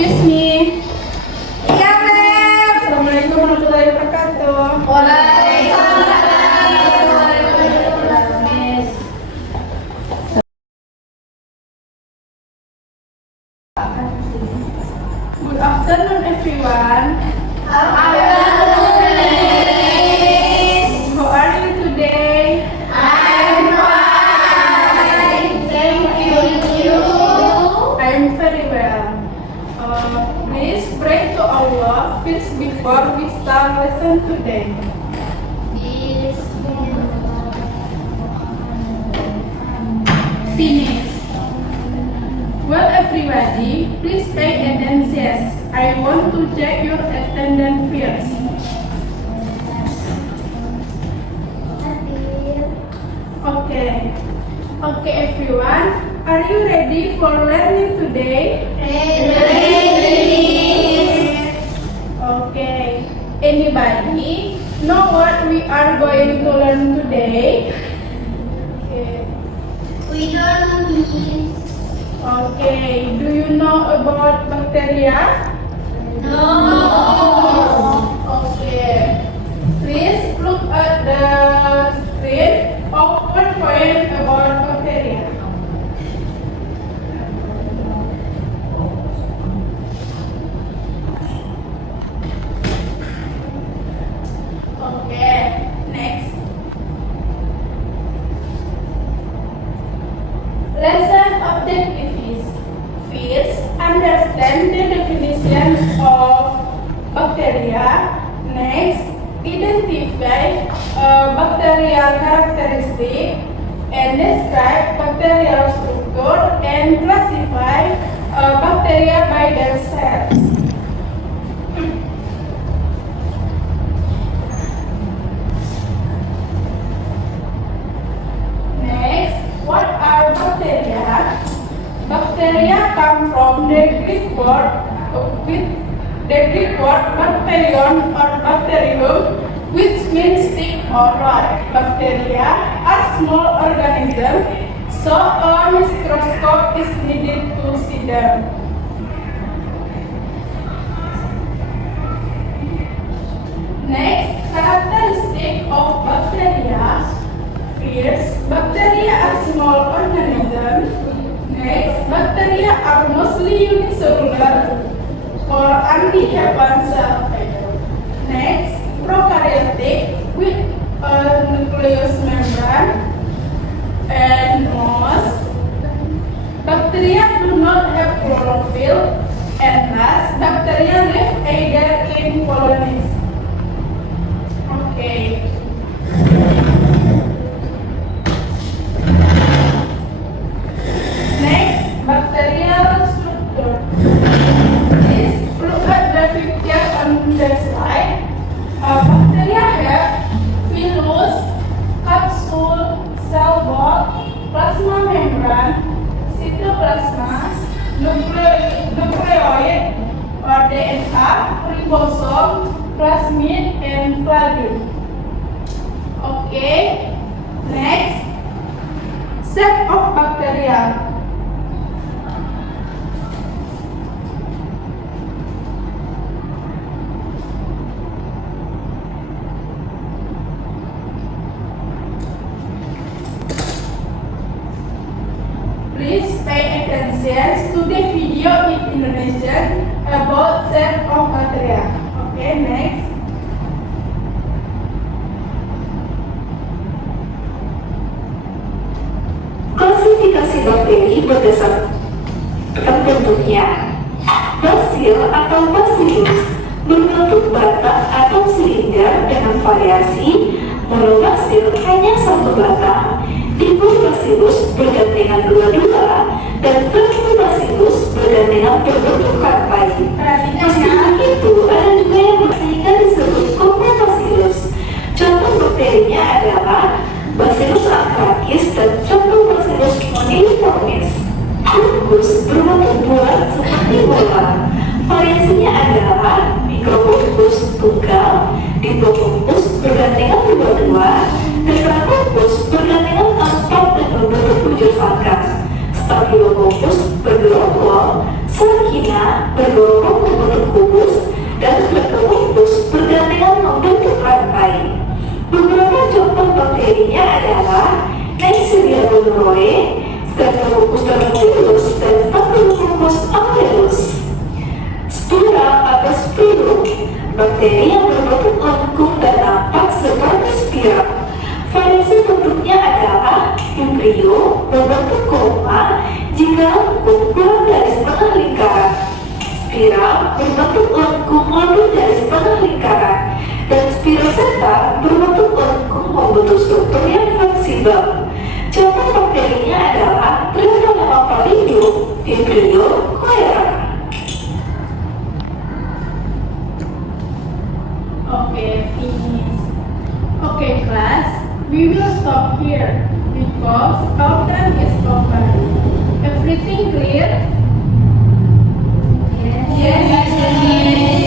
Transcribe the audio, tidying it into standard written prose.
Excuse me. Iya, Beb. Assalamualaikum warahmatullahi wabarakatuh. Good afternoon, everyone. How are you today? I'm fine. Thank you. I'm very well. Please pray to Allah first before we start lesson today. Finish. Well, everybody, please pay attention. I want to check your attendance first. Okay. Okay, everyone. Are you ready for learning today? Okay. Anybody know what we are going to learn today? Okay. We don't need. Okay. Do you know about bacteria? No. Okay. Please look at the screen of one point about bacteria. Okay, next. Lesson objective is first, understand the definition of bacteria. Next, identify bacterial characteristic and describe bacterial structure and classify bacteria by their cells. Next, what are bacteria? Bacteria come from the Greek word bacterion or bacterium, which means stick or rod. Bacteria are small organisms, so a microscope is needed to see them. Next, characteristic of bacteria. First, bacteria are small organisms. Next, bacteria are mostly unicellular or anti-happen cell. Next, prokaryotic with a nucleus membrane. And most bacteria do not have chlorophyll. And last, bacteria live either in colonies. Okay. Next, bacterial structure. Please look at the picture on the slide. Bacteria have phyllos, capsule, cell wall, plasma membrane, cytoplasma, nucleoid or DNA, ribosome, plasmid, and flagellum. Okay. Next, shape of bacteria. Please pay attention to the video in Indonesian about shape of bacteria. Okay, next. Klasifikasi bakteri berdasarkan bentuknya. Basil atau bacillus berbentuk batang atau silinder dengan variasi monobasil hanya satu batang, Diplorbacillus bergandengan dua-dua, dan Lactobacillus bergandengan berbentuk karpai. Meskipun itu, ada juga yang bersehingga disebut Coprobacillus. Contoh bakterinya adalah Bacillus anthracis dan Lactobacillus moniliformis. Fungus berbentuk bulat seperti bola. Variasinya adalah Micrococcus tunggal, Diplococcus bergandengan dua-dua, Tetracoccus bergandengan empat dan berbentuk bujur sangkar, Staphylococcus bergelombol, Salmonella bergelombol Staphylococcus, Staphylococcus terpulus, dan Staphylococcus aureus. Spira atau spirum, bakteri yang berbentuk lengkung dan nampak seperti spira. Variasi bentuknya adalah embrio berbentuk koma jika lengkung kurang dari setengah lingkaran, spiral berbentuk lengkung lebih dari setengah lingkaran, dan spiroseta berbentuk lengkung membentuk struktur yang fleksibel. Contoh bakterinya adalah Treponema pallidum, Vibrio, cholera. Okay, finish. Okay, class, we will stop here because our time is over. Everything clear? Yes, Miss.